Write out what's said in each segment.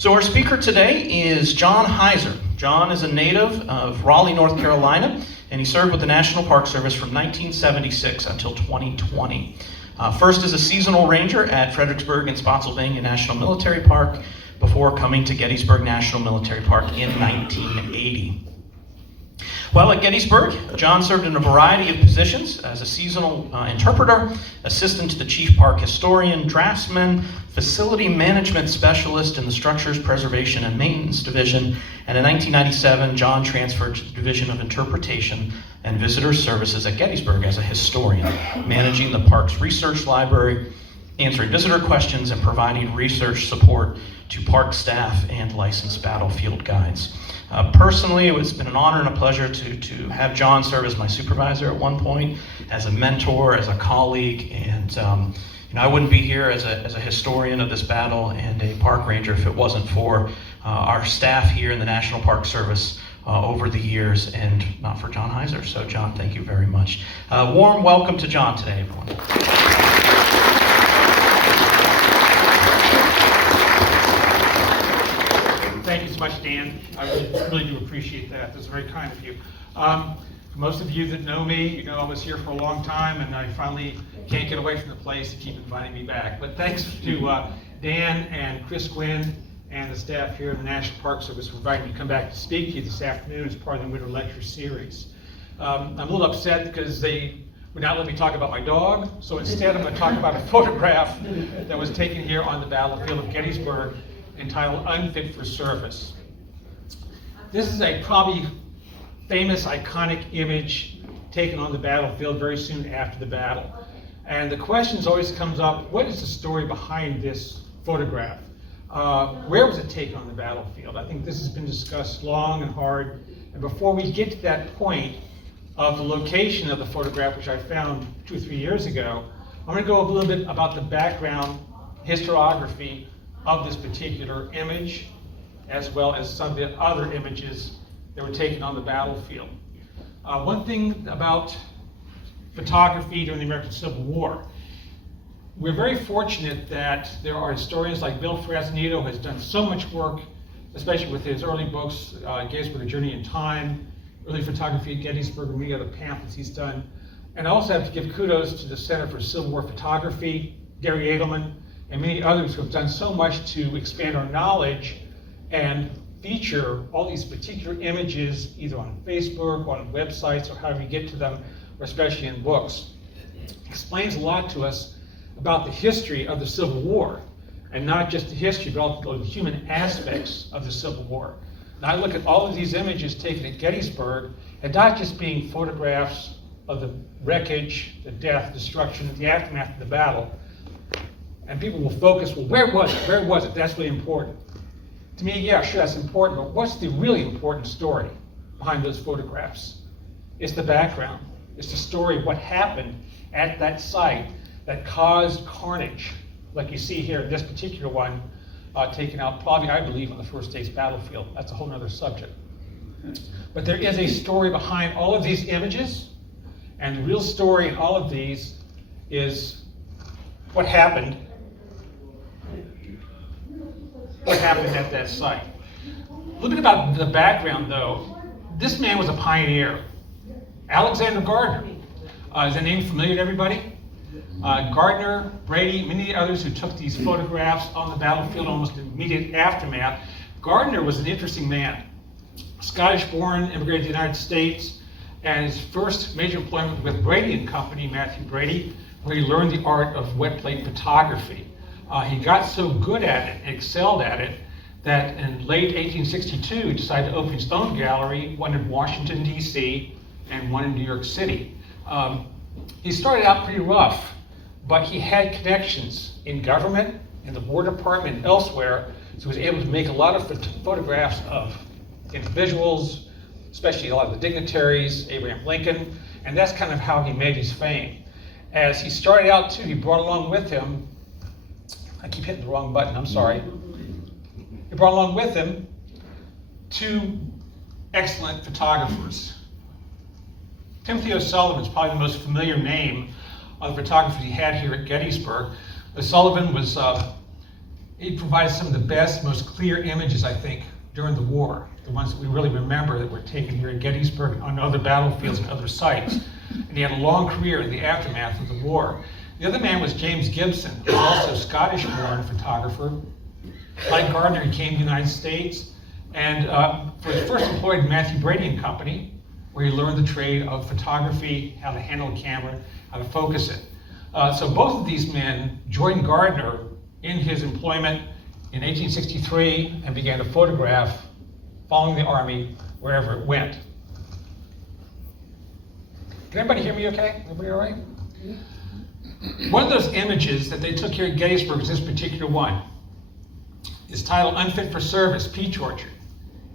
So our speaker today is John Heiser. John is a native of Raleigh, North Carolina, and he served with the National Park Service from 1976 until 2020. First as a seasonal ranger at Fredericksburg and Spotsylvania National Military Park before coming to Gettysburg National Military Park in 1980. While at Gettysburg, John served in a variety of positions as a seasonal interpreter, assistant to the chief park historian, draftsman, facility management specialist in the Structures Preservation and Maintenance Division, and in 1997, John transferred to the Division of Interpretation and Visitor Services at Gettysburg as a historian, managing the park's research library, answering visitor questions, and providing research support to park staff and licensed battlefield guides. Personally, it's been an honor and a pleasure to have John serve as my supervisor at one point, as a mentor, as a colleague, and I wouldn't be here as a historian of this battle and a park ranger if it wasn't for our staff here in the National Park Service over the years, and not for John Heiser. So John, thank you very much. Warm welcome to John today, everyone. Thank you so much, Dan. I really do appreciate that. That's very kind of you. For most of you that know me, you know I was here for a long time, and I finally can't get away from the place to keep inviting me back. But thanks to Dan and Chris Gwynn and the staff here in the National Park Service for inviting me to come back to speak to you this afternoon as part of the Winter Lecture Series. I'm a little upset because they would not let me talk about my dog, so instead I'm going to talk about a photograph that was taken here on the battlefield of Gettysburg entitled Unfit for Service. This is a probably famous, iconic image taken on the battlefield very soon after the battle. And the question always comes up, what is the story behind this photograph? Where was it taken on the battlefield? I think this has been discussed long and hard. And before we get to that point of the location of the photograph, which I found 2 or 3 years ago, I'm going to go a little bit about the background historiography of this particular image, as well as some of the other images that were taken on the battlefield. One thing about photography during the American Civil War, we're very fortunate that there are historians like Bill Fresnito, who has done so much work, especially with his early books, Gettysburg, A Journey in Time, early photography at Gettysburg, and many other pamphlets he's done. And I also have to give kudos to the Center for Civil War Photography, Gary Edelman, and many others who have done so much to expand our knowledge and feature all these particular images either on Facebook, or on websites, or however you get to them, or especially in books. It explains a lot to us about the history of the Civil War, and not just the history, but also the human aspects of the Civil War. And I look at all of these images taken at Gettysburg, and not just being photographs of the wreckage, the death, destruction, the aftermath of the battle. And people will focus, well, where was it? Where was it? That's really important. To me, yeah, sure, that's important, but what's the really important story behind those photographs? It's the background. It's the story of what happened at that site that caused carnage, like you see here in this particular one, taken out probably, I believe, on the first day's battlefield. That's a whole other subject. But there is a story behind all of these images, and the real story in all of these is what happened at that site. A little bit about the background, though. This man was a pioneer. Alexander Gardner. Is that name familiar to everybody? Gardner, Brady, many others who took these photographs on the battlefield almost immediate aftermath. Gardner was an interesting man. Scottish-born, immigrated to the United States, and his first major employment with Brady and Company, Matthew Brady, where he learned the art of wet plate photography. He got so good at it, excelled at it, that in late 1862 he decided to open his own gallery, one in Washington, D.C., and one in New York City. He started out pretty rough, but he had connections in government, in the War Department, and elsewhere, so he was able to make a lot of photographs of individuals, especially a lot of the dignitaries, Abraham Lincoln, and that's kind of how he made his fame. As he started out too, he brought along with him, I keep hitting the wrong button, I'm sorry. He brought along with him 2 excellent photographers. Timothy O'Sullivan is probably the most familiar name of the photographers he had here at Gettysburg. O'Sullivan was he provided some of the best, most clear images, I think, during the war. The ones that we really remember that were taken here at Gettysburg, on other battlefields and other sites. And he had a long career in the aftermath of the war. The other man was James Gibson, who was also a Scottish-born photographer. Like Gardner, he came to the United States and was first employed in Matthew Brady and Company, where he learned the trade of photography, how to handle a camera, how to focus it. So both of these men joined Gardner in his employment in 1863 and began to photograph following the Army wherever it went. Can everybody hear me okay? Everybody all right? One of those images that they took here at Gettysburg is this particular one. It's titled Unfit for Service, Peach Orchard.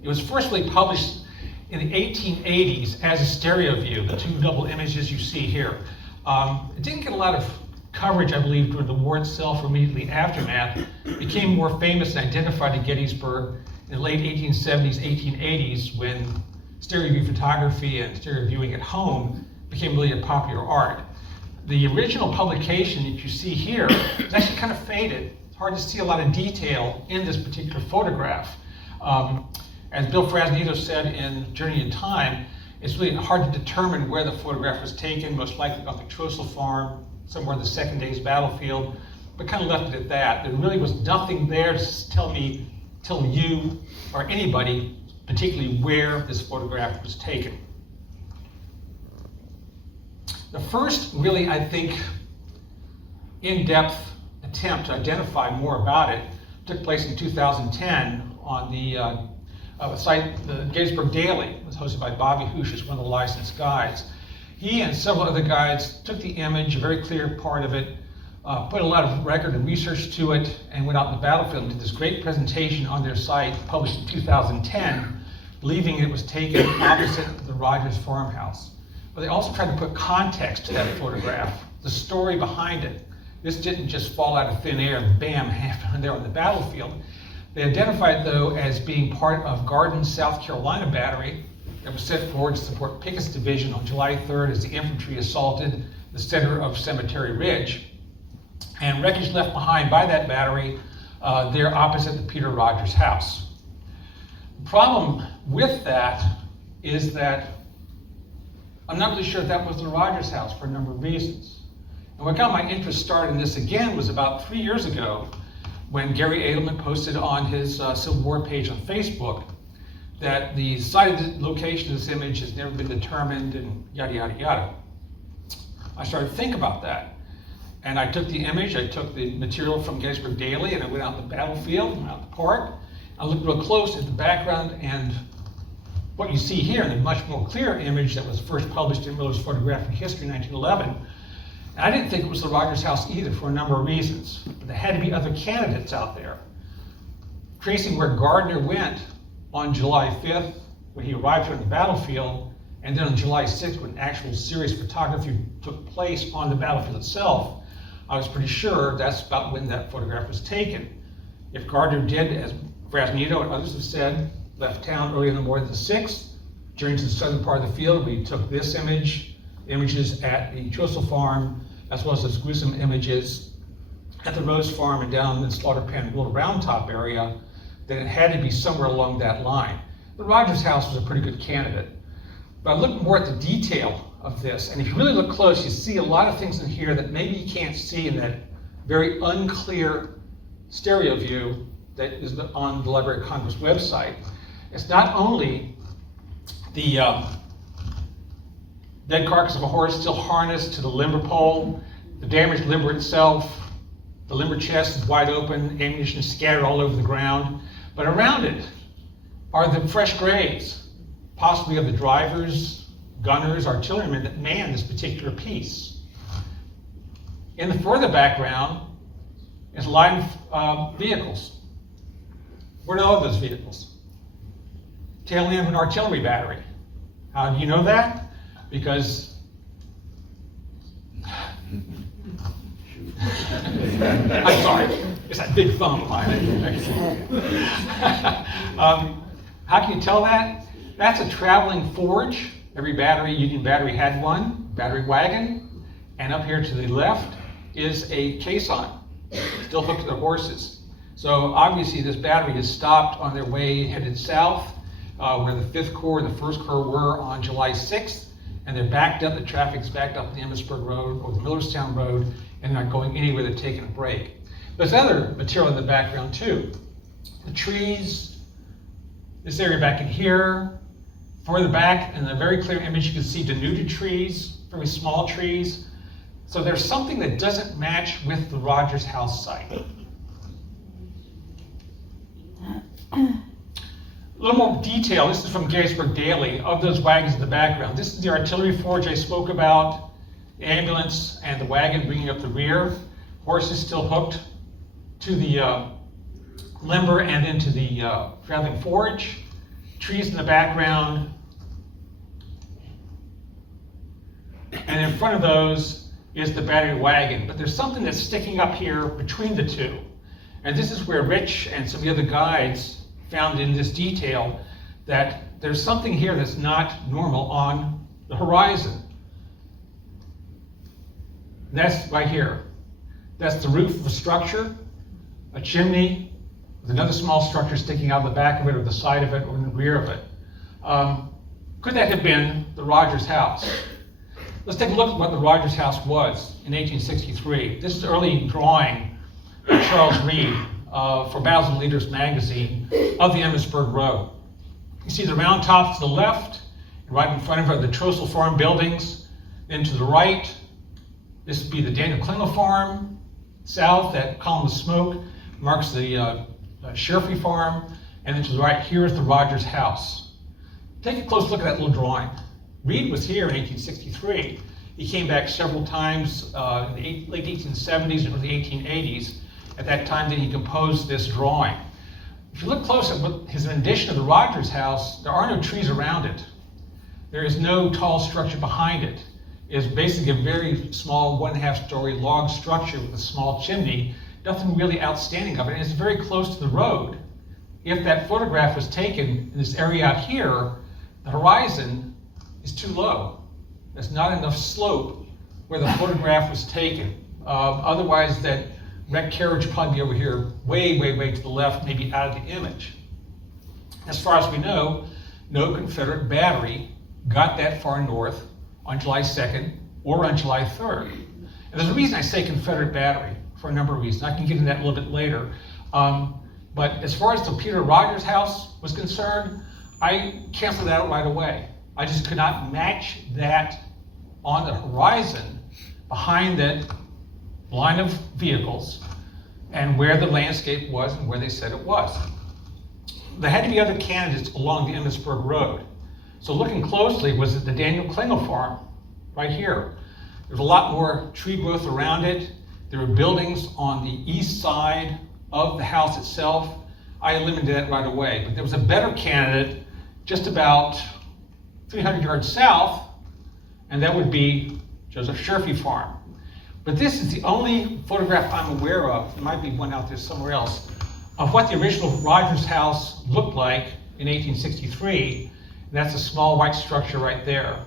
It was first really published in the 1880s as a stereo view, the two double images you see here. It didn't get a lot of coverage, I believe, during the war itself or immediately aftermath. It became more famous and identified at Gettysburg in the late 1870s, 1880s, when stereo view photography and stereo viewing at home became really a popular art. The original publication that you see here is actually kind of faded. It's hard to see a lot of detail in this particular photograph. As Bill Frasnito said in Journey in Time, it's really hard to determine where the photograph was taken, most likely on the Trossel farm, somewhere in the Second Day's battlefield, but kind of left it at that. There really was nothing there to tell you or anybody particularly where this photograph was taken. The first really, I think, in-depth attempt to identify more about it took place in 2010 on the site, the Gettysburg Daily. It was hosted by Bobby Hush, one of the licensed guides. He and several other guides took the image, a very clear part of it, put a lot of record and research to it, and went out in the battlefield and did this great presentation on their site, published in 2010, believing it was taken opposite the Rogers farmhouse. But they also tried to put context to that photograph, the story behind it. This didn't just fall out of thin air and bam, happened there on the battlefield. They identified it, though, as being part of Gardner's South Carolina battery that was set forward to support Pickett's division on July 3rd as the infantry assaulted the center of Cemetery Ridge. And wreckage left behind by that battery there opposite the Peter Rogers house. The problem with that is that I'm not really sure if that was the Rogers house for a number of reasons. And what got my interest started in this again was about 3 years ago when Gary Edelman posted on his Civil War page on Facebook that the sighted location of this image has never been determined and yada, yada, yada. I started to think about that. And I took the image, I took the material from Gettysburg Daily, and I went out in the battlefield, went out in the park. I looked real close at the background, and what you see here in a much more clear image that was first published in Miller's Photographic History in 1911. And I didn't think it was the Rogers house either for a number of reasons, but there had to be other candidates out there. Tracing where Gardner went on July 5th when he arrived here on the battlefield, and then on July 6th when actual serious photography took place on the battlefield itself, I was pretty sure that's about when that photograph was taken. If Gardner did, as Frasnito and others have said, left town early in the morning of the 6th, journeyed to the southern part of the field, we took this image, images at the Trossel farm, as well as those gruesome images at the Rose farm and down in the slaughter pen Little Round Top area, then it had to be somewhere along that line. The Rogers house was a pretty good candidate. But I looked more at the detail of this, and if you really look close, you see a lot of things in here that maybe you can't see in that very unclear stereo view that is on the Library of Congress website. It's not only the dead carcass of a horse still harnessed to the limber pole, the damaged limber itself, the limber chest is wide open, ammunition scattered all over the ground, but around it are the fresh graves, possibly of the drivers, gunners, artillerymen that manned this particular piece. In the further background is a line of vehicles. Where are those vehicles? Tail end of an artillery battery. How do you know that? Because I'm sorry, it's that big thumb of mine. How can you tell that? That's a traveling forge. Every battery, Union battery had one, battery wagon. And up here to the left is a caisson, still hooked to the horses. So obviously this battery is stopped on their way headed south, where the 5th Corps and the 1st Corps were on July 6th, and they're backed up, the traffic's backed up the Emmitsburg Road or the Millerstown Road, and they're not going anywhere, they're taking a break. There's other material in the background too. The trees, this area back in here, further back in the very clear image you can see denuded trees, very small trees. So there's something that doesn't match with the Rogers House site. A little more detail, this is from Gettysburg Daily, of those wagons in the background. This is the artillery forge I spoke about, the ambulance and the wagon bringing up the rear. Horses still hooked to the limber and into the traveling forge. Trees in the background. And in front of those is the battery wagon. But there's something that's sticking up here between the two. And this is where Rich and some of the other guides found in this detail that there's something here that's not normal on the horizon. That's right here. That's the roof of a structure, a chimney, with another small structure sticking out the back of it or the side of it or in the rear of it. Could that have been the Rogers House? Let's take a look at what the Rogers House was in 1863. This is an early drawing by Charles Reed for Battles and Leaders magazine of the Emmitsburg Road. You see the round tops to the left, and right in front of it are the Trossel Farm buildings. Then to the right, this would be the Daniel Klingel Farm. South, that column of smoke marks the Sherfy Farm. And then to the right, here is the Rogers House. Take a close look at that little drawing. Reed was here in 1863. He came back several times in the late 1870s and early 1880s. At that time, then he composed this drawing. If you look close at his rendition of the Rogers House, there are no trees around it. There is no tall structure behind it. It is basically a very small 1.5-story log structure with a small chimney. Nothing really outstanding of it, and it's very close to the road. If that photograph was taken in this area out here, the horizon is too low. There's not enough slope where the photograph was taken. Otherwise, that wrecked carriage would probably be over here, way, way, way to the left, maybe out of the image. As far as we know, no Confederate battery got that far north on July 2nd or on July 3rd. And there's a reason I say Confederate battery, for a number of reasons. I can get into that a little bit later. But as far as the Peter Rogers House was concerned, I canceled that out right away. I just could not match that on the horizon behind that line of vehicles and where the landscape was and where they said it was. There had to be other candidates along the Emmitsburg Road. So looking closely was at the Daniel Klingel Farm, right here. There's a lot more tree growth around it. There were buildings on the east side of the house itself. I eliminated that right away, but there was a better candidate just about 300 yards south, and that would be Joseph Sherfy Farm. But this is the only photograph I'm aware of, there might be one out there somewhere else, of what the original Rogers House looked like in 1863. And that's a small white structure right there.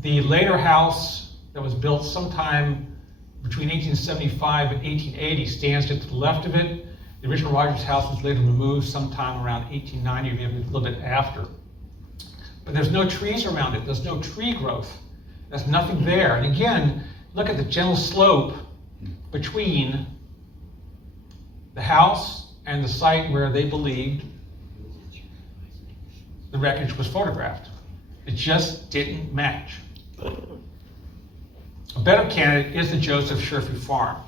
The later house that was built sometime between 1875 and 1880 stands just to the left of it. The original Rogers House was later removed sometime around 1890 or maybe a little bit after. But there's no trees around it. There's no tree growth. There's nothing there. And again, look at the gentle slope between the house and the site where they believed the wreckage was photographed. It just didn't match. A better candidate is the Joseph Sherfy Farm.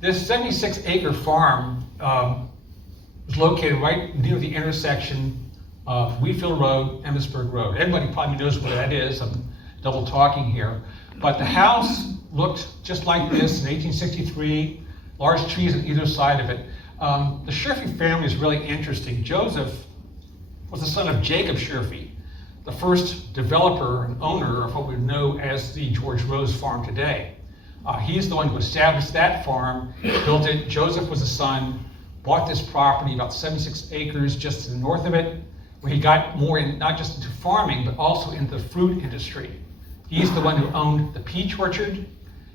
This 76-acre farm was located right near the intersection of Wheatfield Road, Emmitsburg Road. Everybody probably knows where that is. I'm double talking here. But the house looked just like this in 1863, large trees on either side of it. The Sherfy family is really interesting. Joseph was the son of Jacob Sherfy, the first developer and owner of what we know as the George Rose Farm today. He's the one who established that farm, built it. Joseph was the son, bought this property, about 76 acres just to the north of it, where he got more in, not just into farming, but also into the fruit industry. He's the one who owned the peach orchard,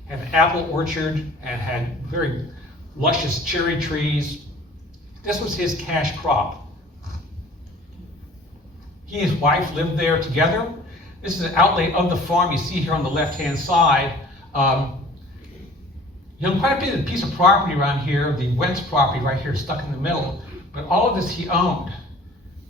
had an apple orchard, and had very luscious cherry trees. This was his cash crop. He and his wife lived there together. This is an outlay of the farm you see here on the left-hand side. Quite a bit of piece of property around here, the Wentz property right here stuck in the middle, but all of this he owned.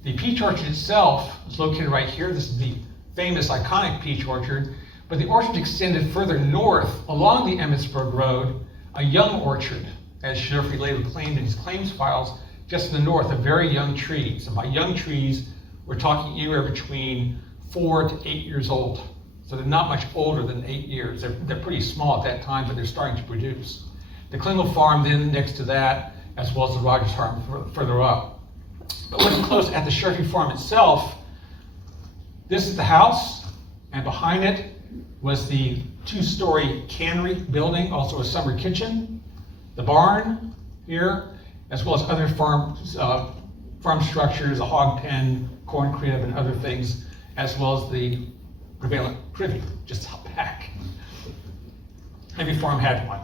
The peach orchard itself is located right here. This is the famous, iconic peach orchard, but the orchard extended further north along the Emmitsburg Road, a young orchard, as Sherfy later claimed in his claims files, just to the north, of very young trees. And by young trees, we're talking anywhere between 4 to 8 years old. So they're not much older than 8 years. They're pretty small at that time, but they're starting to produce. The Klingel farm then next to that, as well as the Rogers farm further up. But looking close at the Sherfy farm itself, this is the house, and behind it was the 2-story cannery building, also a summer kitchen, the barn here, as well as other farm structures, a hog pen, corn crib, and other things, as well as the prevalent privy just out back. Every farm had one.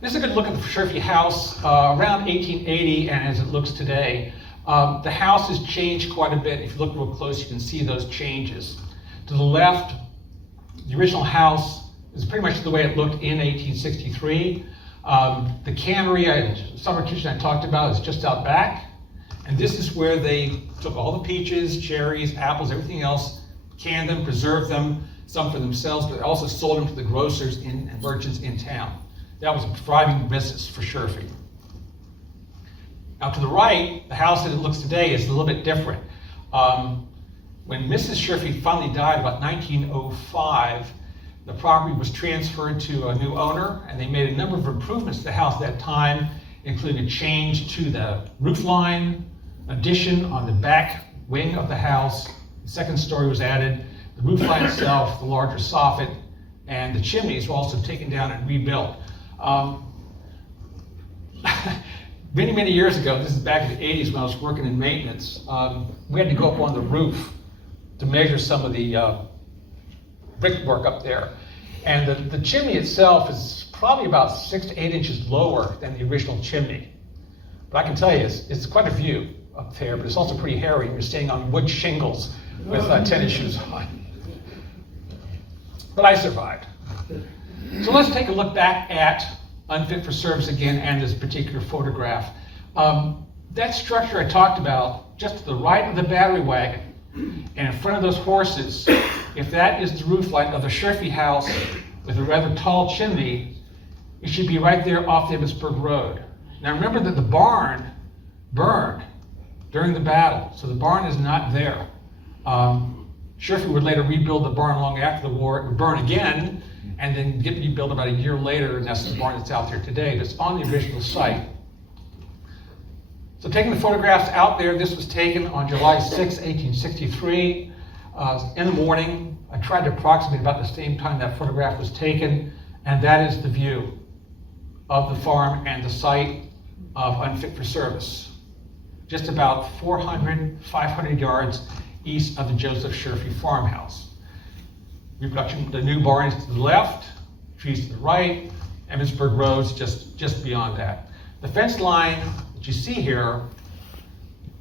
This is a good look at the Sherfy house around 1880 and as it looks today. The house has changed quite a bit. If you look real close, you can see those changes. To the left, the original house is pretty much the way it looked in 1863. The cannery, summer kitchen I talked about, is just out back. And this is where they took all the peaches, cherries, apples, everything else, canned them, preserved them, some for themselves, but also sold them to the grocers and merchants in town. That was a thriving business for Sherfy. Now to the right, the house as it looks today is a little bit different. When Mrs. Sherfy finally died about 1905, the property was transferred to a new owner, and they made a number of improvements to the house at that time, including a change to the roof line, addition on the back wing of the house. The second story was added, the roof line itself, the larger soffit, and the chimneys were also taken down and rebuilt. Many, many years ago, this is back in the 80s when I was working in maintenance, we had to go up on the roof to measure some of the brickwork up there. And the chimney itself is probably about 6 to 8 inches lower than the original chimney. But I can tell you, it's quite a view up there, but it's also pretty hairy. You're staying on wood shingles with tennis shoes on. But I survived. So let's take a look back at Unfit for Service again and this particular photograph. That structure I talked about, just to the right of the battery wagon and in front of those horses, if that is the roof line of the Sherfy house with a rather tall chimney, it should be right there off the Gettysburg Road. Now remember that the barn burned during the battle, so the barn is not there. Sherfy would later rebuild the barn long after the war. It would burn again, and then get rebuilt about a year later, and that's the barn that's out there today. But it's on the original site. So taking the photographs out there, this was taken on July 6, 1863, in the morning. I tried to approximate about the same time that photograph was taken, and that is the view of the farm and the site of Unfit for Service. Just about 400, 500 yards east of the Joseph Sherfy farmhouse. Reproduction, the new barn is to the left, trees to the right, Emmitsburg Road's just beyond that. The fence line that you see here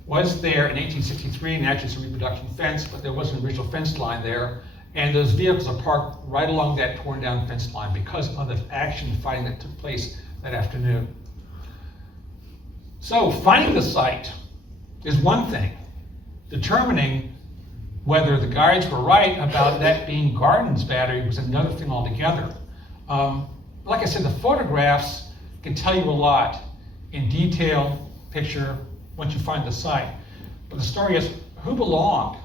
was there in 1863, and actually it's a reproduction fence, but there was an original fence line there, and those vehicles are parked right along that torn down fence line because of the action and fighting that took place that afternoon. So finding the site is one thing. Determining whether the guides were right about that being Gardner's battery was another thing altogether. Like I said, the photographs can tell you a lot in detail, picture, once you find the site. But the story is, who belonged?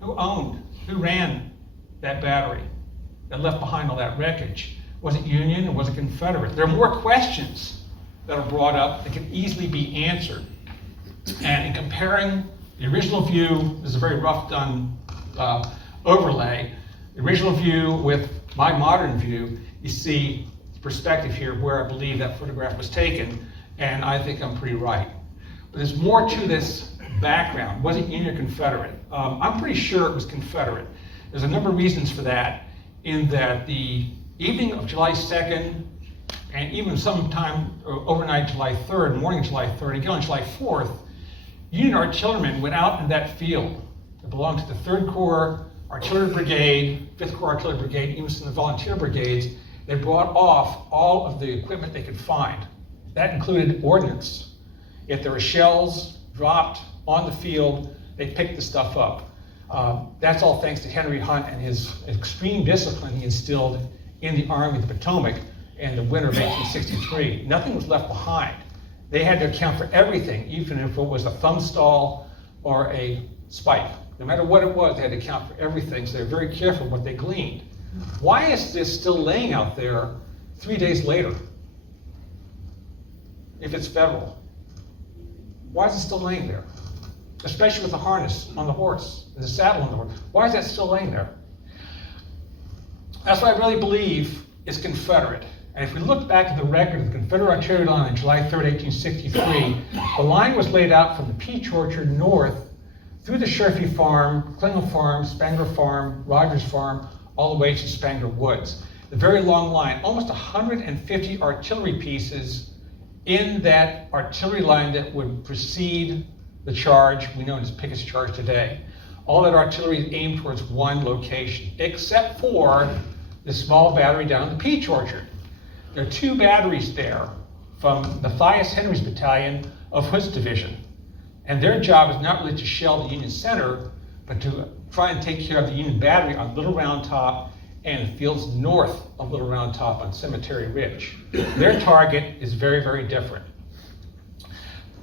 Who owned? Who ran that battery that left behind all that wreckage? Was it Union or was it Confederate? There are more questions that are brought up that can easily be answered. And in comparing the original view, this is a very rough done overlay, the original view with my modern view, you see the perspective here where I believe that photograph was taken, and I think I'm pretty right. But there's more to this background. Was it Union or Confederate? I'm pretty sure it was Confederate. There's a number of reasons for that, in that the evening of July 2nd, And even sometime overnight July 3rd, morning July 3rd, again on July 4th, Union artillerymen went out in that field that belonged to the 3rd Corps Artillery Brigade, 5th Corps Artillery Brigade, even some of the volunteer brigades. They brought off all of the equipment they could find. That included ordnance. If there were shells dropped on the field, they picked the stuff up. That's all thanks to Henry Hunt and his extreme discipline he instilled in the Army of the Potomac in the winter of 1863. Nothing was left behind. They had to account for everything, even if it was a thumb stall or a spike. No matter what it was, they had to account for everything, so they were very careful what they gleaned. Why is this still laying out there 3 days later, if it's federal? Why is it still laying there? Especially with the harness on the horse, and the saddle on the horse. Why is that still laying there? That's what I really believe is Confederate. And if we look back at the record of the Confederate artillery line on July 3rd, 1863, the line was laid out from the peach orchard north through the Sherfy farm, Klingel farm, Spangler farm, Rogers farm, all the way to Spangler Woods. The very long line, almost 150 artillery pieces in that artillery line that would precede the charge we know as Pickett's Charge today. All that artillery aimed towards one location, except for the small battery down in the peach orchard. There are 2 batteries there from Matthias Henry's battalion of Hood's division. And their job is not really to shell the Union center, but to try and take care of the Union battery on Little Round Top and the fields north of Little Round Top on Cemetery Ridge. Their target is very, very different.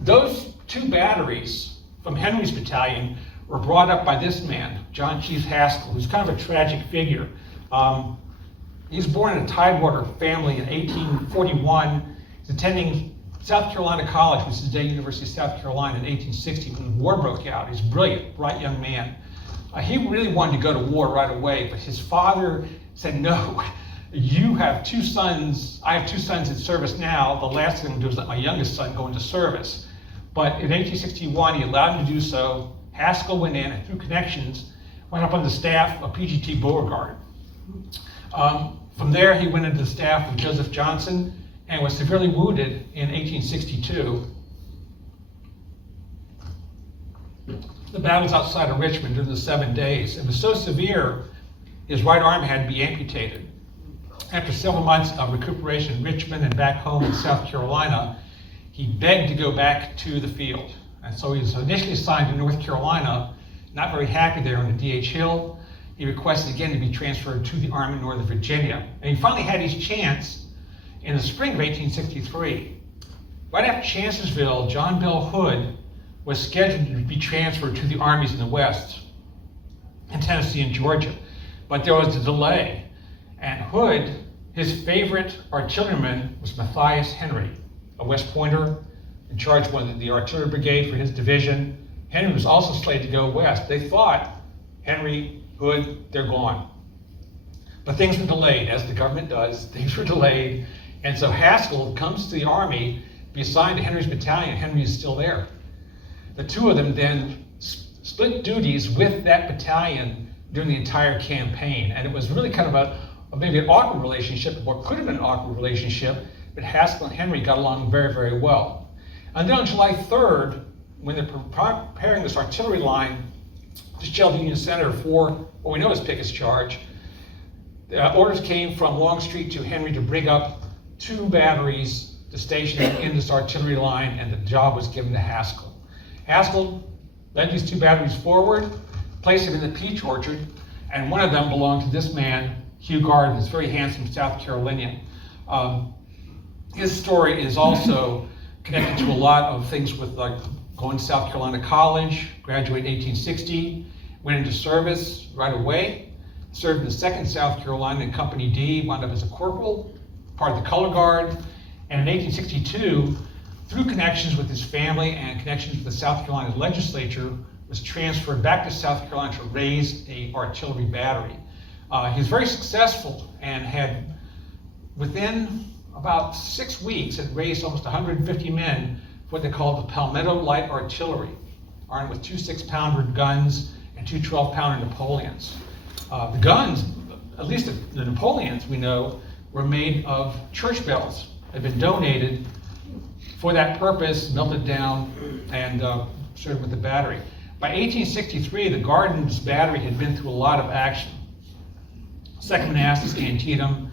Those 2 batteries from Henry's battalion were brought up by this man, John Chief Haskell, who's kind of a tragic figure. He was born in a Tidewater family in 1841. He's attending South Carolina College, which is today University of South Carolina, in 1860 when the war broke out. He's a brilliant, bright young man. He really wanted to go to war right away, but his father said, no, you have 2 sons. I have 2 sons in service now. The last thing I'm going to do is let my youngest son go into service. But in 1861, he allowed him to do so. Haskell went in and through connections, went up on the staff of PGT Beauregard. From there, he went into the staff of Joseph Johnson and was severely wounded in 1862. The battles outside of Richmond during the 7 days. It was so severe, his right arm had to be amputated. After several months of recuperation in Richmond and back home in South Carolina, he begged to go back to the field. And so he was initially assigned to North Carolina, not very happy there on the D.H. Hill. He requested again to be transferred to the Army of Northern Virginia. And he finally had his chance in the spring of 1863. Right after Chancellorsville, John Bell Hood was scheduled to be transferred to the armies in the West, in Tennessee and Georgia. But there was a delay. And Hood, his favorite artilleryman was Matthias Henry, a West Pointer, in charge of the artillery brigade for his division. Henry was also slated to go west. They thought, Henry, Hood, they're gone. But things were delayed, as the government does. Things were delayed. And so Haskell comes to the Army, be assigned to Henry's battalion. Henry is still there. The 2 of them then split duties with that battalion during the entire campaign. And it was really kind of maybe an awkward relationship, what could have been an awkward relationship, but Haskell and Henry got along very, very well. And then on July 3rd, when they're preparing this artillery line to shell the Union Center for what we know as Pickett's Charge, orders came from Longstreet to Henry to bring up 2 batteries to station in this artillery line, and the job was given to Haskell. Haskell led these 2 batteries forward, placed them in the peach orchard, and one of them belonged to this man, Hugh Gardner, this very handsome South Carolinian. His story is also connected to a lot of things with like going to South Carolina College, graduated in 1860, went into service right away, served in the 2nd South Carolina in Company D, wound up as a corporal, part of the Color Guard, and in 1862, through connections with his family and connections with the South Carolina legislature, was transferred back to South Carolina to raise an artillery battery. He was very successful and had, within about 6 weeks, had raised almost 150 men for what they called the Palmetto Light Artillery, armed with 2 6-pounder guns and 2 12-pounder Napoleons. The guns, at least the Napoleons we know, were made of church bells, had been donated for that purpose, melted down, and served with the battery. By 1863, the Gardner's battery had been through a lot of action. Second Manassas, Antietam,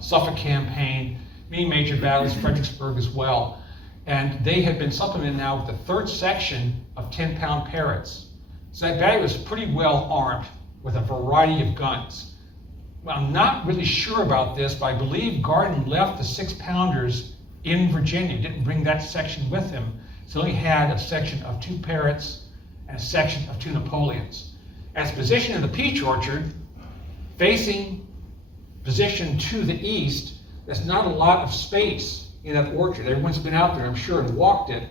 Suffolk Campaign, many major battles, Fredericksburg as well. And they had been supplemented now with the third section of 10-pound Parrotts. So that battery was pretty well armed with a variety of guns. Well, I'm not really sure about this, but I believe Gardner left the 6-pounders in Virginia, didn't bring that section with him. So he only had a section of 2 Parrotts and a section of 2 Napoleons. As positioned in the peach orchard, facing position to the east, there's not a lot of space in that orchard. Everyone's been out there, I'm sure, and walked it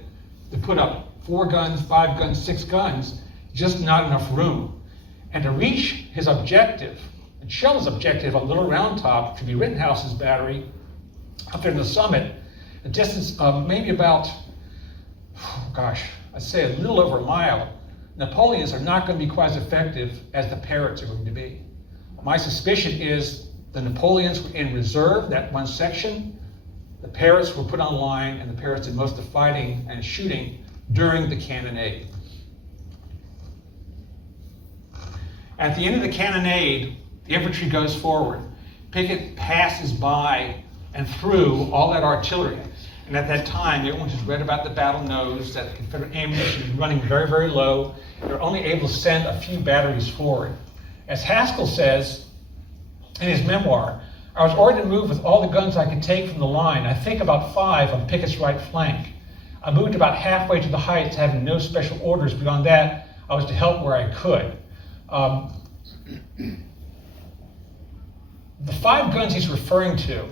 to put up 4 guns, 5 guns, 6 guns, just not enough room. And to reach his objective, and Shell's objective on Little Round Top, to be Rittenhouse's battery, up there in the summit, a distance of maybe about, I'd say a little over a mile, Napoleons are not going to be quite as effective as the Parrotts are going to be. My suspicion is the Napoleons were in reserve, that one section. The Parrotts were put on line, and the Parrotts did most of the fighting and shooting during the cannonade. At the end of the cannonade, the infantry goes forward. Pickett passes by and through all that artillery. And at that time, everyone who's read about the battle knows that the Confederate ammunition was running very, very low. They're only able to send a few batteries forward. As Haskell says in his memoir, I was ordered to move with all the guns I could take from the line, I think about 5 on Pickett's right flank. I moved about halfway to the heights, having no special orders. Beyond that, I was to help where I could. The 5 guns he's referring to,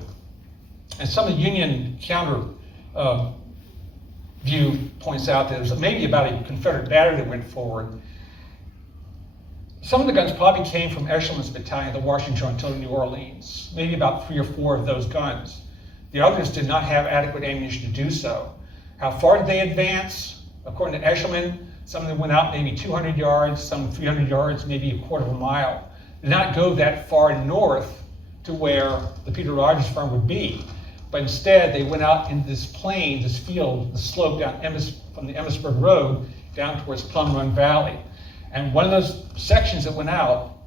and some of the Union counter view points out that it was maybe about a Confederate battery that went forward. Some of the guns probably came from Eshelman's battalion, the Washington Artillery, New Orleans, maybe about 3 or 4 of those guns. The others did not have adequate ammunition to do so. How far did they advance? According to Eshelman, some of them went out maybe 200 yards, some 300 yards, maybe a quarter of a mile. Did not go that far north to where the Peter Rogers farm would be, but instead they went out into this plain, this field, the slope down from the Emmitsburg Road down towards Plum Run Valley. And one of those sections that went out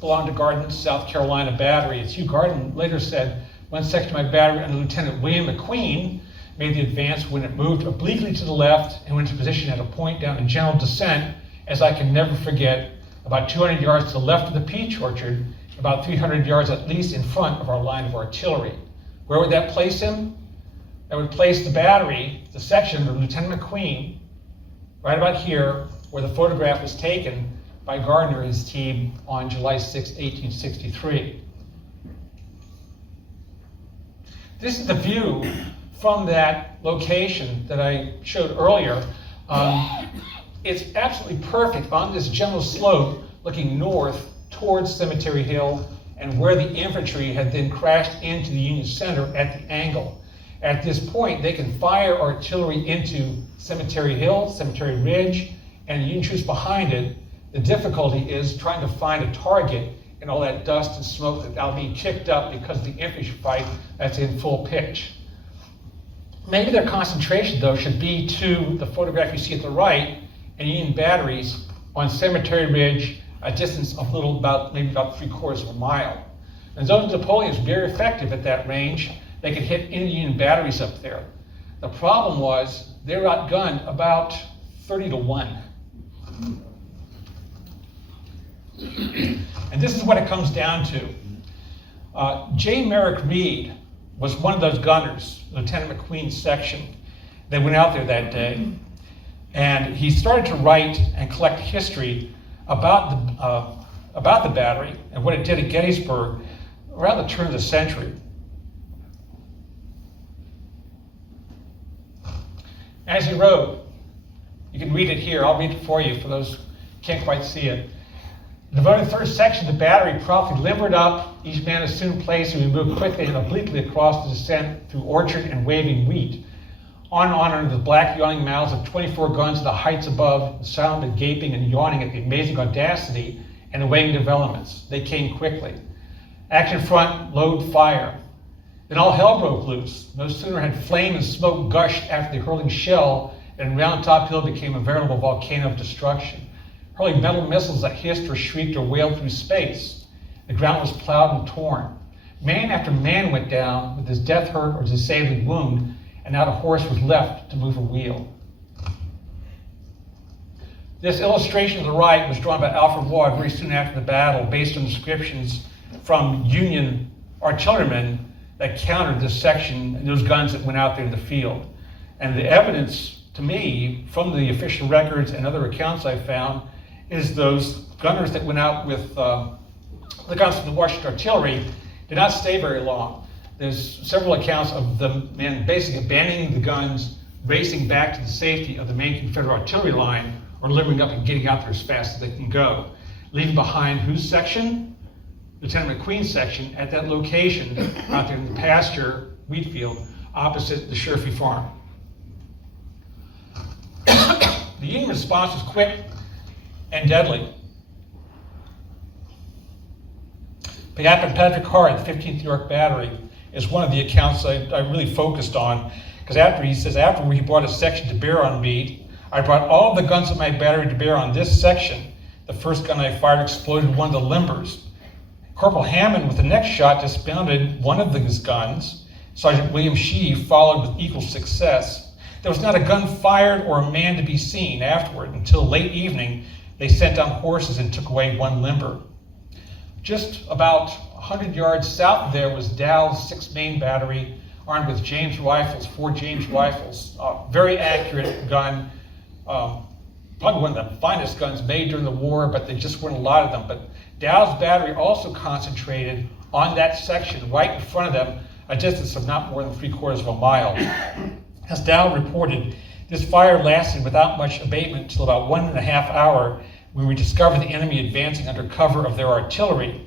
belonged to Gardner's South Carolina battery. As Hugh Gardner later said, one section of my battery under Lieutenant William McQueen made the advance when it moved obliquely to the left and went into position at a point down in gentle descent, as I can never forget, about 200 yards to the left of the peach orchard, about 300 yards at least in front of our line of artillery. Where would that place him? That would place the battery, the section of Lieutenant McQueen, right about here, where the photograph was taken by Gardner and his team on July 6, 1863. This is the view from that location that I showed earlier. It's absolutely perfect on this gentle slope looking north towards Cemetery Hill and where the infantry had then crashed into the Union Center at the angle. At this point, they can fire artillery into Cemetery Hill, Cemetery Ridge, and the Union troops behind it. The difficulty is trying to find a target in all that dust and smoke that's now being kicked up because of the infantry fight that's in full pitch. Maybe their concentration, though, should be to the photograph you see at the right and Union batteries on Cemetery Ridge, a distance of maybe about 3/4 of a mile. And those Napoleons were very effective at that range. They could hit any Union batteries up there. The problem was they were outgunned about 30-1. And this is what it comes down to. J. Merrick Reed was one of those gunners, Lieutenant McQueen's section, that went out there that day. And he started to write and collect history about the battery and what it did at Gettysburg around the turn of the century. As he wrote, you can read it here, I'll read it for you for those who can't quite see it. The devoted third section of the battery promptly limbered up, each man assumed place, and we moved quickly and obliquely across the descent through orchard and waving wheat. On and on under the black yawning mouths of 24 guns to the heights above, the silent and gaping and yawning at the amazing audacity and awaiting developments. They came quickly. Action front, load, fire. Then all hell broke loose. No sooner had flame and smoke gushed after the hurling shell than Round Top Hill became a veritable volcano of destruction, hurling metal missiles that hissed or shrieked or wailed through space. The ground was plowed and torn. Man after man went down with his death hurt or disabling wound, and not a horse was left to move a wheel. This illustration to the right was drawn by Alfred Waugh very soon after the battle, based on descriptions from Union artillerymen that countered this section and those guns that went out there in the field. And the evidence, to me, from the official records and other accounts I found, is those gunners that went out with the guns from the Washington artillery did not stay very long. There's several accounts of the men basically abandoning the guns, racing back to the safety of the main Confederate artillery line, or limbering up and getting out there as fast as they can go, leaving behind whose section? Lieutenant McQueen's section at that location out there in the pasture, wheat field, opposite the Sherfy farm. The Union response was quick and deadly. Captain Patrick Hart, the 15th New York Battery, is one of the accounts I really focused on, because after he brought a section to bear on me, I brought all of the guns of my battery to bear on this section. The first gun I fired exploded one of the limbers. Corporal Hammond, with the next shot, dismounted one of his guns. Sergeant William Shee followed with equal success. There was not a gun fired or a man to be seen afterward. Until late evening, they sent down horses and took away one limber. Just about 100 yards south of there was Dow's 6th Maine Battery, armed with James rifles, 4 James rifles. Very accurate gun. Probably one of the finest guns made during the war, but there just weren't a lot of them. But Dow's battery also concentrated on that section right in front of them, a distance of not more than 3/4 of a mile. As Dow reported, this fire lasted without much abatement until about 1.5 hours, when we discovered the enemy advancing under cover of their artillery.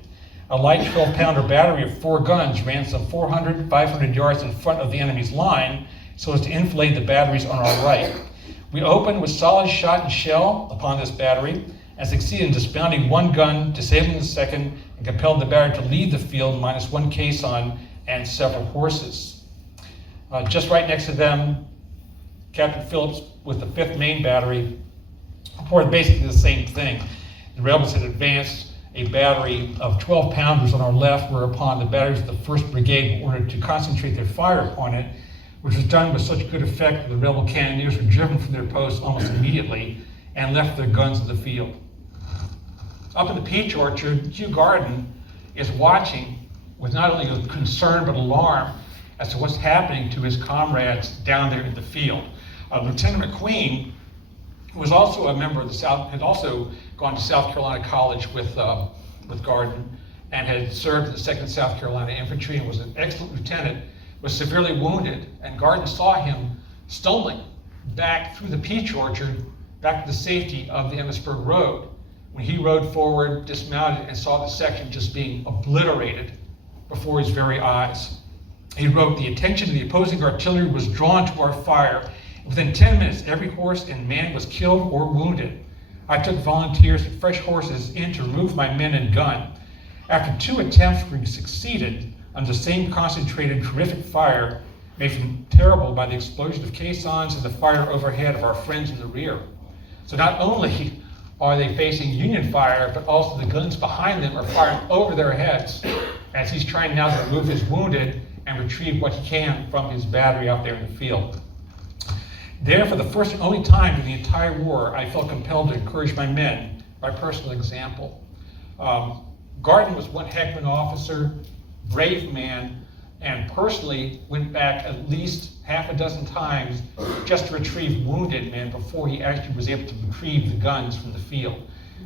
A light 12-pounder battery of 4 guns ran some 400, 500 yards in front of the enemy's line so as to enfilade the batteries on our right. We opened with solid shot and shell upon this battery and succeeded in dismounting one gun, disabling the second, and compelled the battery to leave the field minus 1 caisson and several horses. Just right next to them, Captain Phillips with the 5th Maine Battery reported basically the same thing. The rebels had advanced a battery of 12-pounders on our left, whereupon the batteries of the 1st Brigade were ordered to concentrate their fire upon it, which was done with such good effect that the rebel cannoneers were driven from their posts almost immediately and left their guns in the field. Up in the peach orchard, Hugh Gardner is watching with not only concern but alarm as to what's happening to his comrades down there in the field. Lieutenant McQueen, who was also a member of the South, had also gone to South Carolina College with Gardner and had served in the 2nd South Carolina Infantry and was an excellent lieutenant, was severely wounded, and Gardner saw him stumbling back through the peach orchard back to the safety of the Emmitsburg Road. When he rode forward, dismounted, and saw the section just being obliterated before his very eyes. He wrote, "The attention of the opposing artillery was drawn to our fire. Within 10 minutes, every horse and man was killed or wounded. I took volunteers and fresh horses in to remove my men and gun. After 2 attempts, we succeeded under the same concentrated, terrific fire, made terrible by the explosion of caissons and the fire overhead of our friends in the rear. So not only are they facing Union fire, but also the guns behind them are firing over their heads as he's trying now to remove his wounded and retrieve what he can from his battery out there in the field. There, for the first and only time in the entire war, I felt compelled to encourage my men by personal example. Gardner was one heck of an officer, brave man, and personally went back at least half a dozen times just to retrieve wounded men before he actually was able to retrieve the guns from the field.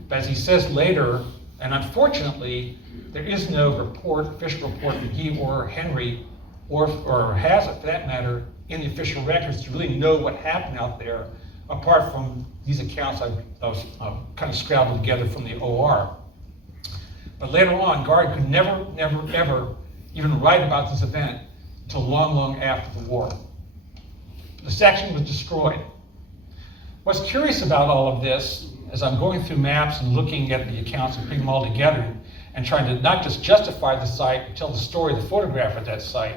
But as he says later, and unfortunately, there is no official report from he or Henry, or has it for that matter, in the official records to really know what happened out there, apart from these accounts I was kind of scrabbled together from the OR. But later on, Gardner could never, ever even write about this event until long, long after the war. The section was destroyed. What's curious about all of this, as I'm going through maps and looking at the accounts and putting them all together and trying to not just justify the site, but tell the story, the photograph of that site,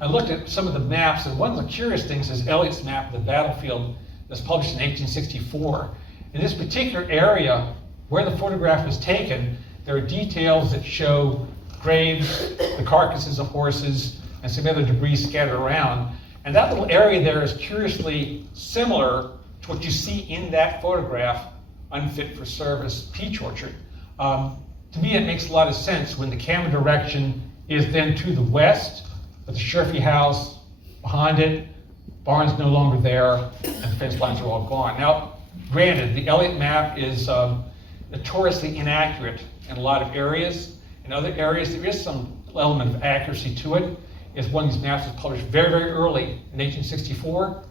I looked at some of the maps, and one of the curious things is Elliott's map of the battlefield that was published in 1864. In this particular area where the photograph was taken, there are details that show graves, the carcasses of horses, and some other debris scattered around. And that little area there is curiously similar to what you see in that photograph, Unfit for Service, Peach Orchard. To me, it makes a lot of sense when the camera direction is then to the west, with the Sherfy house behind it, barn's no longer there, and the fence lines are all gone. Now, granted, the Elliott map is notoriously inaccurate in a lot of areas. In other areas, there is some element of accuracy to it. Is one of these maps was published very, very early in 1864.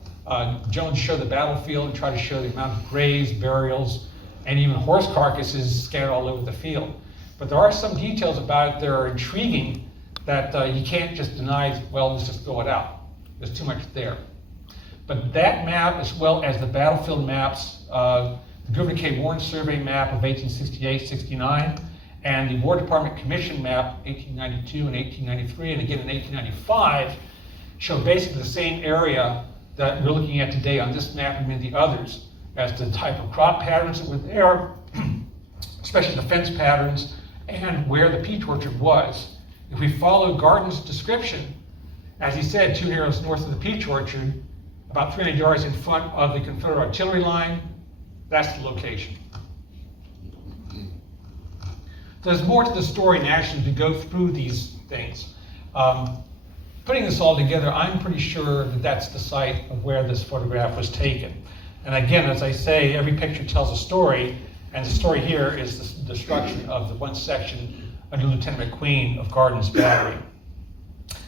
Jones showed the battlefield and tried to show the amount of graves, burials, and even horse carcasses scattered all over the field. But there are some details about it that are intriguing that you can't just deny, well, let's just throw it out. There's too much there. But that map, as well as the battlefield maps, the Gouverneur K. Warren Survey map of 1868-69, and the War Department Commission map, 1892 and 1893, and again in 1895, show basically the same area that we're looking at today on this map and many of the others, as to the type of crop patterns that were there, especially the fence patterns, and where the peach orchard was. If we follow Gardner's description, as he said, 2 arrows north of the peach orchard, about 300 yards in front of the Confederate artillery line, that's the location. There's more to the story nationally to go through these things. Putting this all together, I'm pretty sure that that's the site of where this photograph was taken. And again, as I say, every picture tells a story, and the story here is the destruction of the one section under Lieutenant McQueen of Gardner's battery.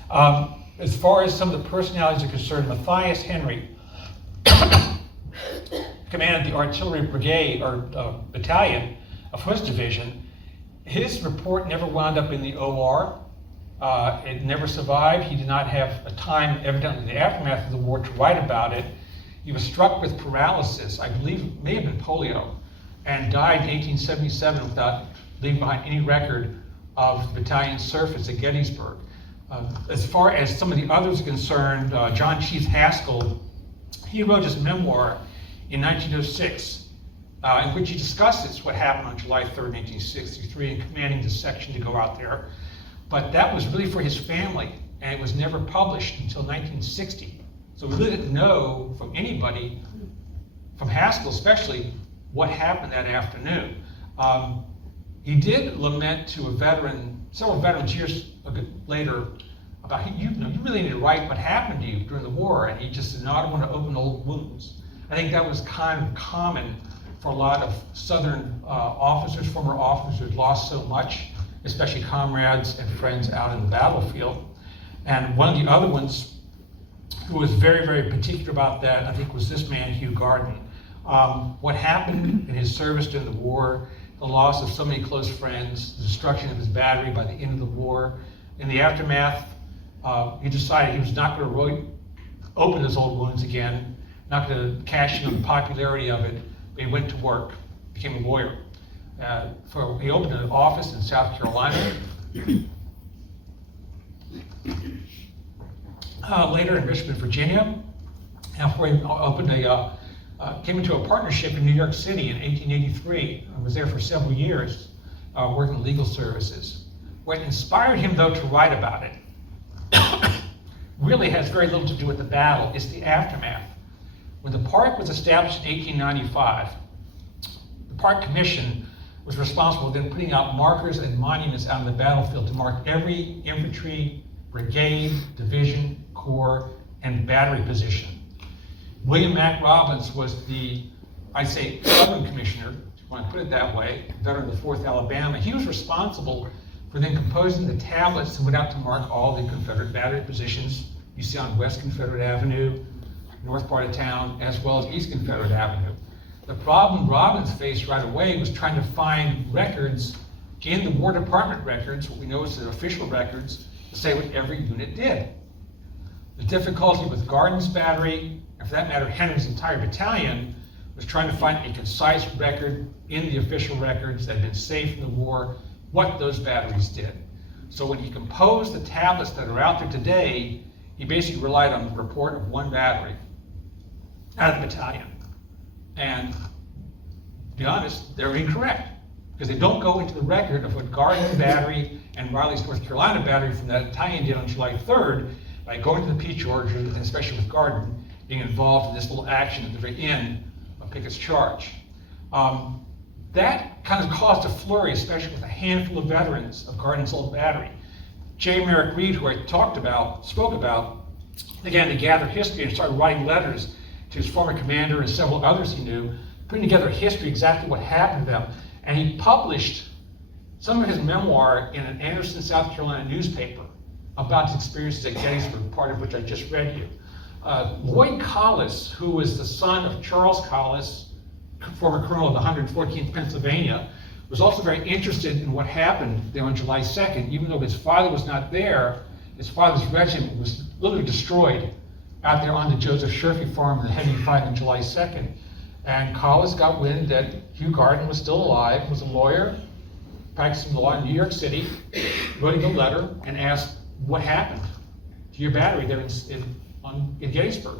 As far as some of the personalities are concerned, Matthias Henry commanded the artillery brigade or battalion of Hood's division. His report never wound up in the OR. It never survived. He did not have a time, evidently in the aftermath of the war, to write about it. He was struck with paralysis, I believe it may have been polio, and died in 1877 without leaving behind any record of the battalion's surface at Gettysburg. As far as some of the others are concerned, John Chief Haskell, he wrote his memoir in 1906, in which he discusses what happened on July 3rd, 1963, and commanding the section to go out there. But that was really for his family, and it was never published until 1960. So we really didn't know from anybody, from Haskell especially, what happened that afternoon. He did lament to a veteran, several veterans years later, about, you really need to write what happened to you during the war, and he just did not want to open old wounds. I think that was kind of common for a lot of Southern officers, former officers who had lost so much, especially comrades and friends out in the battlefield. And one of the other ones who was very, very particular about that, I think, was this man, Hugh Gardner. What happened in his service during the war, the loss of so many close friends, the destruction of his battery by the end of the war. In the aftermath, he decided he was not going to really open his old wounds again, not going to cash in on the popularity of it, but he went to work, became a lawyer. He opened an office in South Carolina. Later in Richmond, Virginia, where he opened came into a partnership in New York City in 1883, and was there for several years, working legal services. What inspired him, though, to write about it really has very little to do with the battle. It's the aftermath. When the park was established in 1895, the Park Commission was responsible for then putting out markers and monuments out on the battlefield to mark every infantry, brigade, division, corps, and battery position. William Mack Robbins was the, I'd say, Southern Commissioner, if you want to put it that way, veteran of the 4th Alabama. He was responsible for then composing the tablets that went out to mark all the Confederate battery positions you see on West Confederate Avenue, north part of town, as well as East Confederate Avenue. The problem Robbins faced right away was trying to find records in the War Department records, what we know is the official records, to say what every unit did. The difficulty with Gardner's battery, and for that matter, Henry's entire battalion, was trying to find a concise record in the official records that had been saved from the war, what those batteries did. So when he composed the tablets that are out there today, he basically relied on the report of one battery out of the battalion. And to be honest, they're incorrect, because they don't go into the record of what Gardner Battery and Riley's North Carolina Battery from that battalion did on July 3rd by going to the Peach Orchard, and especially with Gardner being involved in this little action at the very end of Pickett's charge. That kind of caused a flurry, especially with a handful of veterans of Gardner's old battery. J. Merrick Reed, who I spoke about, began to gather history and started writing letters to his former commander and several others he knew, putting together history, exactly what happened to them. And he published some of his memoir in an Anderson, South Carolina newspaper about his experiences at Gettysburg, part of which I just read you. Lloyd Collis, who was the son of Charles Collis, former colonel of the 114th Pennsylvania, was also very interested in what happened there on July 2nd. Even though his father was not there, his father's regiment was literally destroyed out there on the Joseph Sherfy farm in the heavy fight on July 2nd. And Collis got wind that Hugh Gardner was still alive, was a lawyer, practicing law in New York City, wrote him a letter and asked what happened to your battery there in Gettysburg.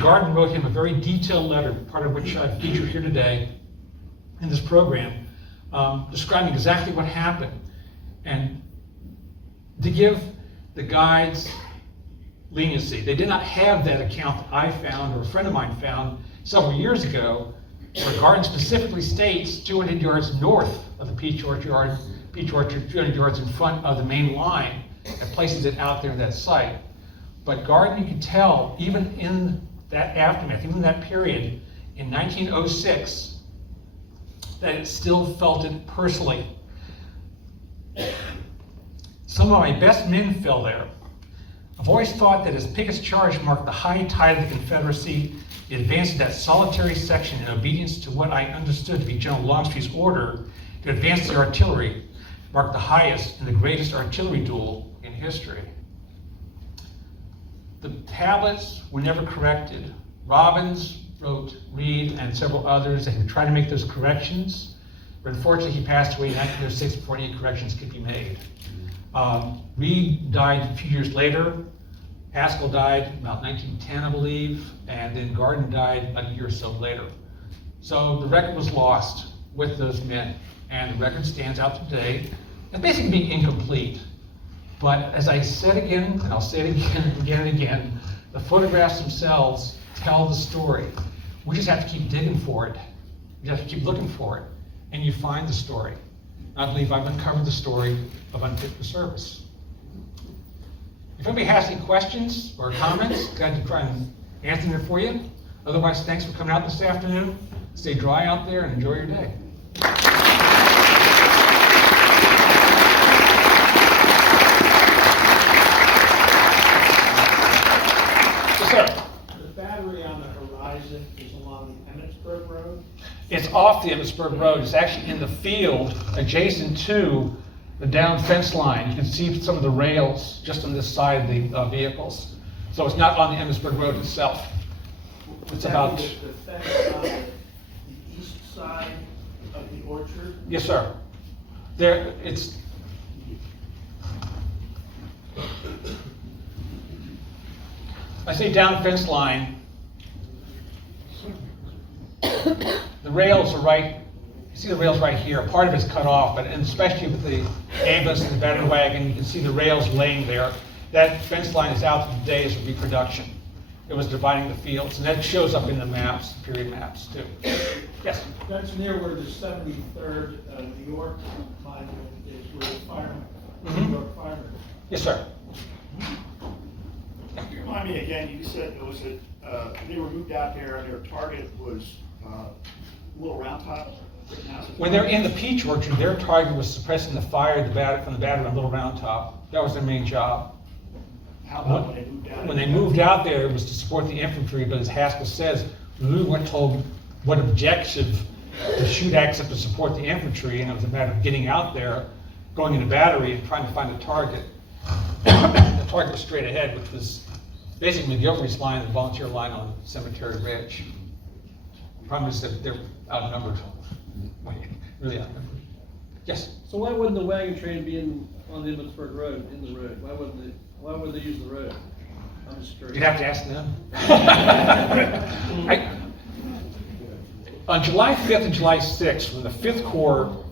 Gardner wrote him a very detailed letter, part of which I featured here today in this program, describing exactly what happened. And to give the guides leniency, they did not have that account that I found, or a friend of mine found several years ago, where Gardner specifically states 200 yards north of the Peach Orchard, 200 yards in front of the main line, and places it out there in that site. But Gardner, you could tell, even in that aftermath, even in that period, in 1906, that it still felt it personally. Some of my best men fell there. I've always thought that as Pickett's charge marked the high tide of the Confederacy, it advanced that solitary section in obedience to what I understood to be General Longstreet's order to advance the artillery, marked the highest and the greatest artillery duel in history. The tablets were never corrected. Robbins wrote Reed and several others that had tried to make those corrections, but unfortunately he passed away in 1906 before any corrections could be made. Reed died a few years later. Haskell died about 1910, I believe, and then Gardner died a year or so later. So the record was lost with those men, and the record stands out today as basically being incomplete. But as I said again, and I'll say it again and again and again, the photographs themselves tell the story. We just have to keep digging for it. We have to keep looking for it, and you find the story. I believe I've uncovered the story of Unfit for Service. If anybody has any questions or comments, glad to try and answer them for you. Otherwise, thanks for coming out this afternoon. Stay dry out there and enjoy your day. The battery on the horizon is along the Emmitsburg Road. It's off the Gettysburg Road. It's actually in the field adjacent to the down fence line. You can see some of the rails just on this side of the vehicles. So it's not on the Gettysburg Road itself. It's about... The fence on the east side of the orchard. Yes, sir. There, it's... I say down fence line. The rails are right, you see the rails right here. Part of it's cut off, but and especially with the ambulance and the battery wagon, you can see the rails laying there. That fence line is out today as a reproduction. It was dividing the fields, and that shows up in the maps, period maps too. Yes? That's near where the 73rd New York monument is, where the firemen, New York firemen. Yes, sir. Remind me again, you said it was they were moved out there and their target was Little Round Top? When they're in the Peach Orchard, their target was suppressing the fire from the battery on Little Round Top. That was their main job. How about when they moved out? When they moved out there, it was to support the infantry, but as Haskell says, we really weren't told what objective the shoot at except to support the infantry, and it was a matter of getting out there, going in the battery, and trying to find a target. The target was straight ahead, which was basically the Montgomery's line, the volunteer line on Cemetery Ridge. The problem is that they're outnumbered, really outnumbered. Yes. So why wouldn't the wagon train be on the Emmitsburg Road, in the road? Why would they use the road? I'm just curious. You'd have to ask them. On July 5th and July 6th, when the 5th Corps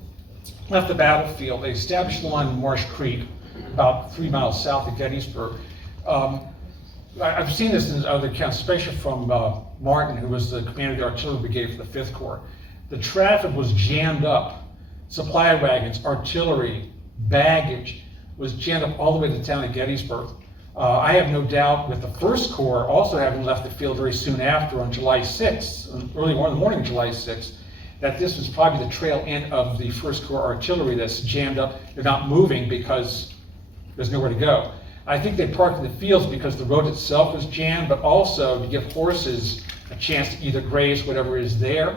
left the battlefield, they established the line in Marsh Creek, about 3 miles south of Gettysburg. I've seen this in other accounts, especially from Martin, who was the commander of the artillery brigade for the 5th Corps. The traffic was jammed up. Supply wagons, artillery, baggage was jammed up all the way to the town of Gettysburg. I have no doubt with the 1st Corps also having left the field very soon after on July 6th, early in the morning of July 6th, that this was probably the trail end of the 1st Corps artillery that's jammed up. They're not moving because there's nowhere to go. I think they parked in the fields because the road itself was jammed, but also to give horses a chance to either graze whatever is there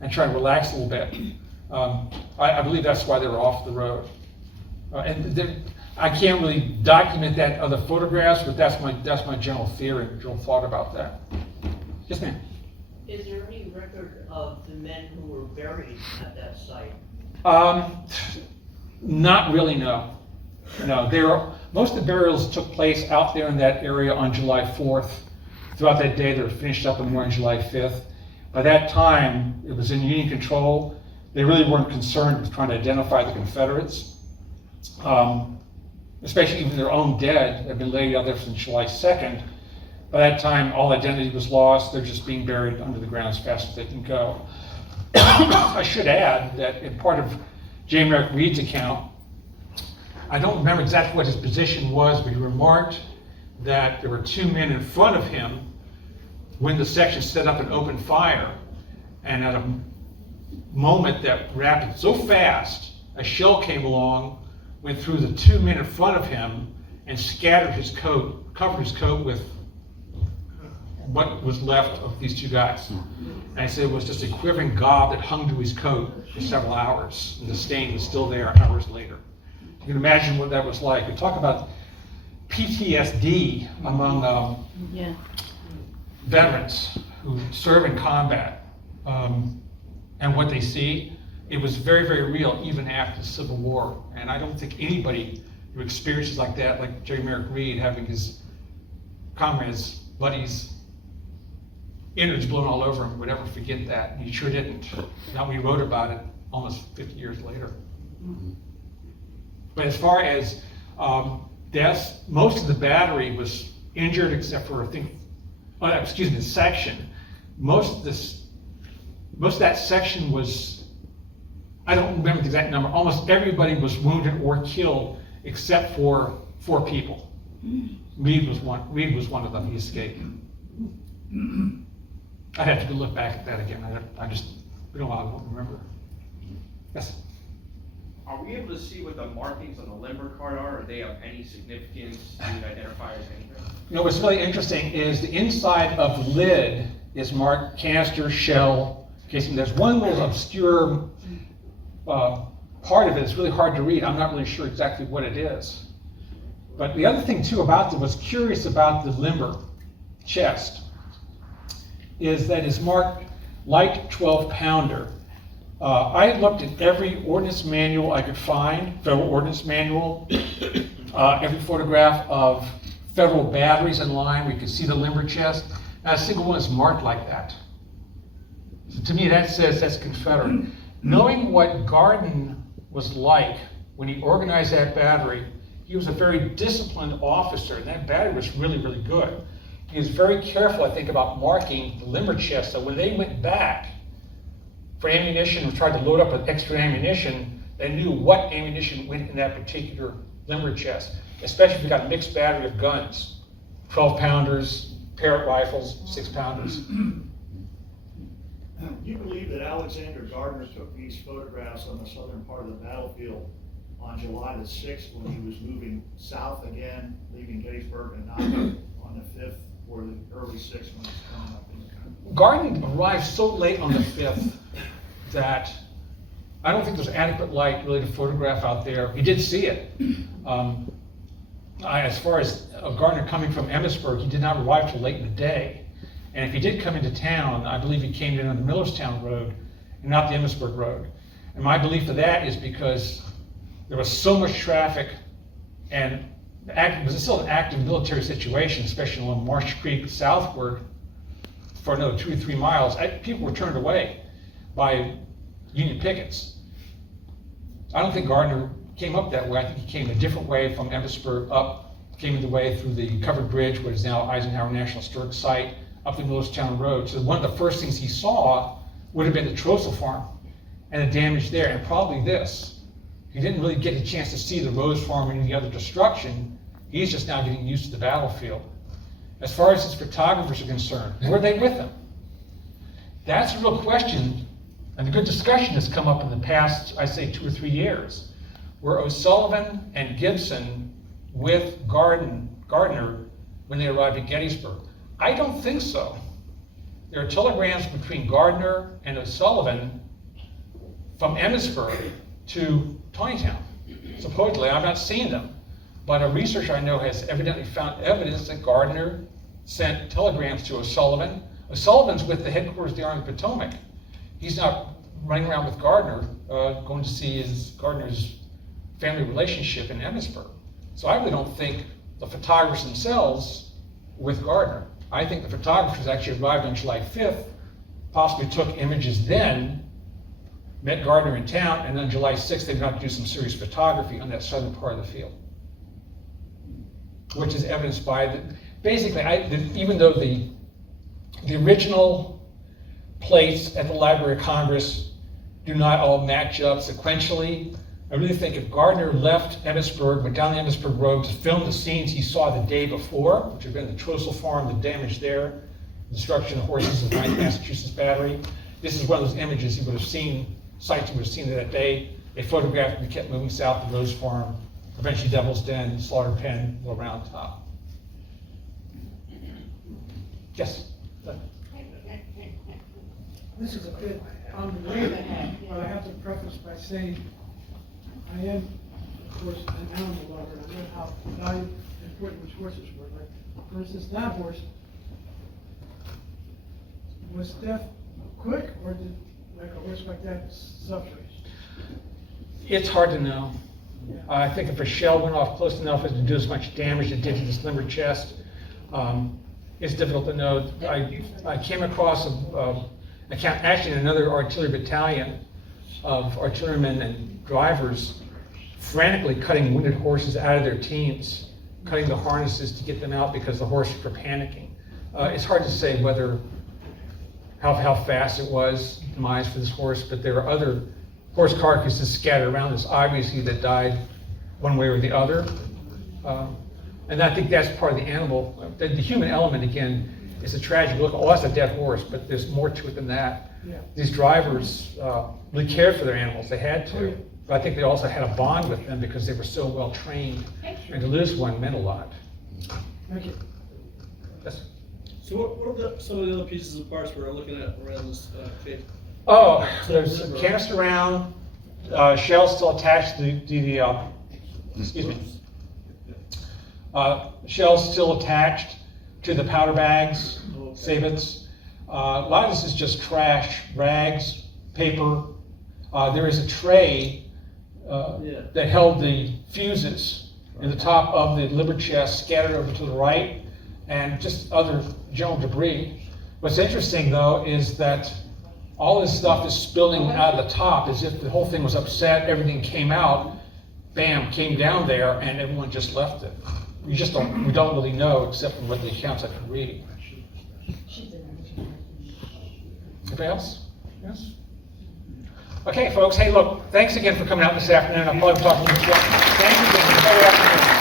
and try and relax a little bit. I believe that's why they were off the road. I can't really document that in other photographs, but that's my general theory, general thought about that. Yes, ma'am. Is there any record of the men who were buried at that site? Not really, no. No, most of the burials took place out there in that area on July 4th. Throughout that day, they were finished up in the morning July 5th. By that time, it was in Union control. They really weren't concerned with trying to identify the Confederates. Especially even their own dead had been laid out there since July 2nd. By that time, all identity was lost. They're just being buried under the ground as fast as they can go. I should add that in part of J. Merrick Reed's account, I don't remember exactly what his position was, but he remarked that there were 2 men in front of him when the section set up an open fire, and at a moment that happened so fast, a shell came along, went through the 2 men in front of him, and scattered his coat, covered his coat with what was left of these 2 guys. And I said it was just a quivering gob that hung to his coat for several hours, and the stain was still there hours later. You can imagine what that was like. We talk about PTSD among veterans who serve in combat, and what they see. It was very, very real even after the Civil War. And I don't think anybody who experiences like that, like J. Merrick Reed, having his comrades, buddies, innards blown all over him, would ever forget that. He sure didn't. Now we wrote about it almost 50 years later. But as far as deaths, most of the battery was injured except for, I think, the section. Most of that section was, I don't remember the exact number, almost everybody was wounded or killed except for 4 people. Reed was one of them. He escaped. I'd have to go look back at that again. I don't remember. Yes? Are we able to see what the markings on the limber card are? Are they of any significance? Do you identify as anything? What's really interesting is the inside of the lid is marked canister, shell, casing. There's one little obscure part of it that's really hard to read. I'm not really sure exactly what it is. But the other thing too about what's curious about the limber chest is that it's marked light 12-pounder. I looked at every ordnance manual I could find, federal ordnance manual, every photograph of federal batteries in line. We could see the limber chest. Not a single one is marked like that. So to me, that says that's Confederate. Knowing what Gardner was like when he organized that battery, he was a very disciplined officer, and that battery was really, really good. He was very careful, I think, about marking the limber chest, so when they went back for ammunition or tried to load up with extra ammunition, they knew what ammunition went in that particular limber chest, especially if you got a mixed battery of guns, 12-pounders, Parrott rifles, 6-pounders. Do you believe that Alexander Gardner took these photographs on the southern part of the battlefield on July the 6th when he was moving south again, leaving Gettysburg, and not on the 5th or the early 6th when he's coming up in the country? Gardner arrived so late on the 5th that I don't think there's adequate light really to photograph out there. He did see it. As far as Gardner coming from Emmitsburg, he did not arrive till late in the day. And if he did come into town, I believe he came in on the Millerstown Road and not the Emmitsburg Road. And my belief of that is because there was so much traffic, and it was still an active military situation, especially along Marsh Creek southward for another 2 or 3 miles. People were turned away by Union pickets. I don't think Gardner came up that way. I think he came a different way from Gettysburg up, came the way through the covered bridge, what is now Eisenhower National Historic Site, up the Millerstown Road. So one of the first things he saw would have been the Trossel Farm and the damage there, and probably this. He didn't really get a chance to see the Rose Farm and any other destruction. He's just now getting used to the battlefield. As far as his photographers are concerned, were they with him? That's a real question, and a good discussion has come up in the past, I say 2 or 3 years. Were O'Sullivan and Gibson with Gardner when they arrived at Gettysburg? I don't think so. There are telegrams between Gardner and O'Sullivan from Gettysburg to Tawnytown. Supposedly, I've not seen them, but a researcher I know has evidently found evidence that Gardner sent telegrams to O'Sullivan. O'Sullivan's with the headquarters of the Army of the Potomac. He's not running around with Gardner, going to see Gardner's family relationship in Gettysburg. So I really don't think the photographers themselves were with Gardner. I think the photographers actually arrived on July 5th, possibly took images then, met Gardner in town, and then July 6th they got to do some serious photography on that southern part of the field, which is evidenced by basically, even though the original plates at the Library of Congress do not all match up sequentially, I really think if Gardner left Gettysburg, went down the Gettysburg Road to film the scenes he saw the day before, which had been the Trossel Farm, the damage there, the destruction of horses of 9th Massachusetts Battery, this is one of those images he would have seen, sites he would have seen that day. They photographed and kept moving south to Rose Farm, eventually Devil's Den, Slaughter Pen, Little Round Top. Yes? This is a bit on the way, but I have to preface by saying, I am, of course, an animal lover. I know how valuable and important which horses were. Like, for instance, that horse, was death quick, or did like a horse like that suffer? It's hard to know. Yeah. I think if a shell went off close enough as to do as much damage as it did to this limber chest, it's difficult to know. I came across an account, actually in another artillery battalion, of artillerymen and drivers frantically cutting wounded horses out of their teams, cutting the harnesses to get them out because the horses were panicking. It's hard to say how fast it was, demise for this horse, but there are other horse carcasses scattered around this, obviously, that died one way or the other. And I think that's part of the animal. The human element, again, is a tragic look. Oh, that's a dead horse, but there's more to it than that. Yeah. These drivers really cared for their animals. They had Oh, to. yeah. But I think they also had a bond with them because they were so well trained. And to lose one meant a lot. Thank you. Yes. So what are some of the other pieces of parts we're looking at around this case? Oh, there's a canister round, shells still attached to the excuse me. Shells still attached to the powder bags, sabits. A lot of this is just trash, rags, paper. There is a tray that held the fuses in the top of the liver chest, scattered over to the right, and just other general debris. What's interesting, though, is that all this stuff is spilling out of the top as if the whole thing was upset, everything came out, bam, came down there, and everyone just left it. We don't really know except for what the accounts I could read. Anybody else? Yes? Okay, folks, hey, look, thanks again for coming out this afternoon. I'll probably talk to you. Thank you.